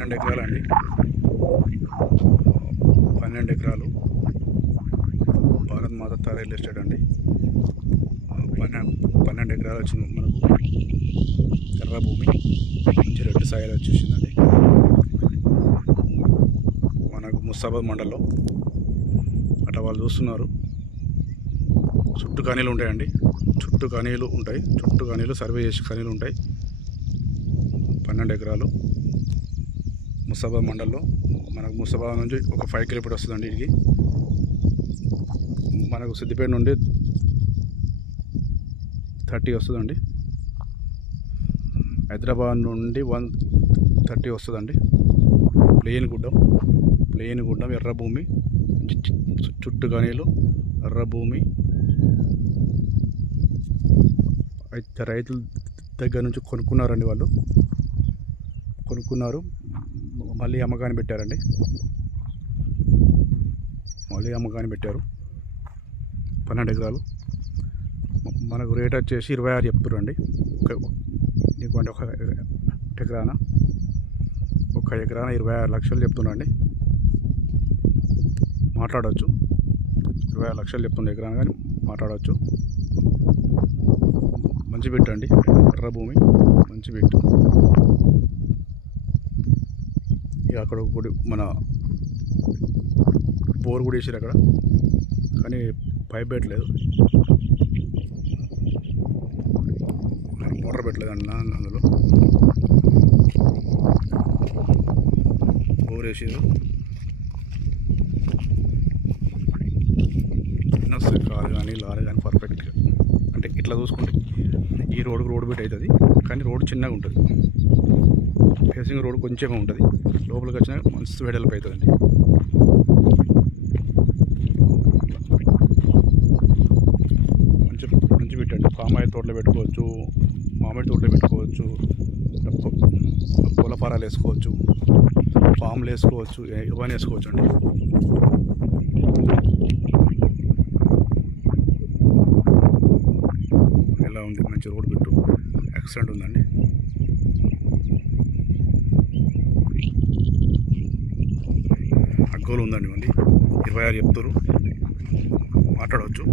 12 ఎకరాలు అండి. 12 ఎకరాలు భారత్ మాత రియల్ ఎస్టేట్ అండి. 12 ఎకరాలు వచ్చింది మనకు. ఎర్ర భూమి, మంచి రెడ్ సాయిల్ వచ్చేసిందండి. మనకు ముస్తాబాద్ మండలంలో అట్లా వాళ్ళు చూస్తున్నారు. చుట్టూ కానీలు ఉంటాయండి. చుట్టూ కానీలు ఉంటాయి. చుట్టూ కానీలు సర్వే చేసి కానీలు ఉంటాయి. 12 ఎకరాలు ముస్తాబాద్ మండలంలో. మనకు ముస్తాబాద్ నుంచి ఒక 5 కిలోమీటర్ వస్తుందండి. ఇది మనకు సిద్దిపేట నుండి 30 వస్తుందండి. హైదరాబాద్ నుండి 130 వస్తుందండి. ప్లెయిన్ గుడ్డం ఎర్ర భూమి, చుట్టూ కానీలు, ఎర్ర భూమి. అయితే రైతుల దగ్గర నుంచి కొనుక్కున్నారండి. వాళ్ళు కొనుక్కున్నారు, మళ్ళీ అమ్మకాన్ని పెట్టారండి. మళ్ళీ పెట్టారు. 12 ఎకరాలు మనకు రేట్ వచ్చేసి 26 చెప్తున్నారండి. ఎందుకంటే ఒక ఎకరాన 26 లక్షలు చెప్తున్నాండి. మాట్లాడవచ్చు. 26 లక్షలు చెప్తుండే ఎకరాన, కానీ మాట్లాడవచ్చు. మంచి బిట్ అండి. ఎర్ర భూమి మంచి బిట్. ఇక అక్కడ గుడి, మన బోర్ కూడా వేసారు అక్కడ, కానీ పైప్ పెట్టలేదు, మోటార్ పెట్టలేదు అన్న. అందులో బోర్ వేసారు. కారు కానీ లారీ కానీ పర్ఫెక్ట్గా, అంటే ఇట్లా చూసుకుంటే ఈ రోడ్ బిట్ అవుతుంది, కానీ రోడ్ చిన్నగా ఉంటుంది. ఫేసింగ్ రోడ్ కొంచెమే ఉంటుంది. లోపలికి వచ్చినా మంచి వెడల్పు అవుతుందండి. మంచి పెట్టండి. పామ్ ఆయిల్ తోటలో పెట్టుకోవచ్చు, మామిడి తోటలో పెట్టుకోవచ్చు, పూల ఫారాలు వేసుకోవచ్చు, పాములు వేసుకోవచ్చు, ఇవన్నీ వేసుకోవచ్చు అండి. ఎలా ఉంది? మంచి రోడ్ బిట్టు, ఎక్సలెంట్ ఉందండి. అగ్గోలు ఉందండి. మళ్ళీ 26 చెప్తారు, మాట్లాడవచ్చు.